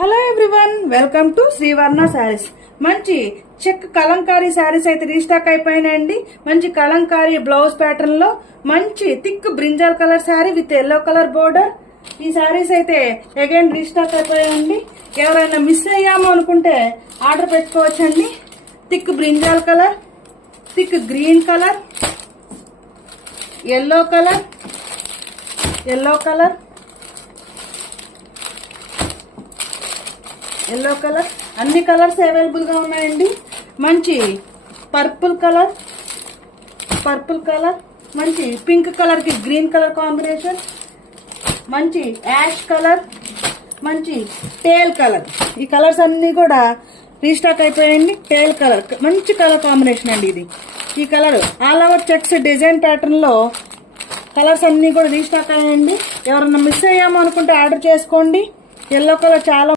Hello everyone, welcome to Srivarna Sarees. మంచి check Kalamkari saris అయితే restock అయిపోయినాయండి. మంచి కలంకారీ బ్లౌజ్ ప్యాటర్న్ లో మంచి thick brinjal colour sari with yellow colour border. ఈ శారీస్ అయితే అగైన్ రీస్టాక్ అయిపోయాయండి. ఎవరైనా మిస్ అయ్యాము అనుకుంటే ఆర్డర్ పెట్టుకోవచ్చండి. Thick brinjal colour, thick green colour, yellow colour, yellow colour అన్ని కలర్స్ అవైలబుల్ గా ఉన్నాయండి. మంచి పర్పుల్ కలర్, మంచి పింక్ కలర్ కి గ్రీన్ కలర్ కాంబినేషన్, మంచి యాష్ కలర్, మంచి టేల్ కలర్. ఈ కలర్స్ అన్ని కూడా రీస్టాక్ అయిపోయాయండి. టేల్ కలర్ మంచి కలర్ కాంబినేషన్ అండి. ఈ colour all over checks design pattern లో కలర్స్ అన్ని కూడా రీస్టాక్ అయ్యాయండి. ఎవరన్నా మిస్ అయ్యాము అనుకుంటే ఆర్డర్ చేసుకోండి. ఎల్లో కలర్ చాలా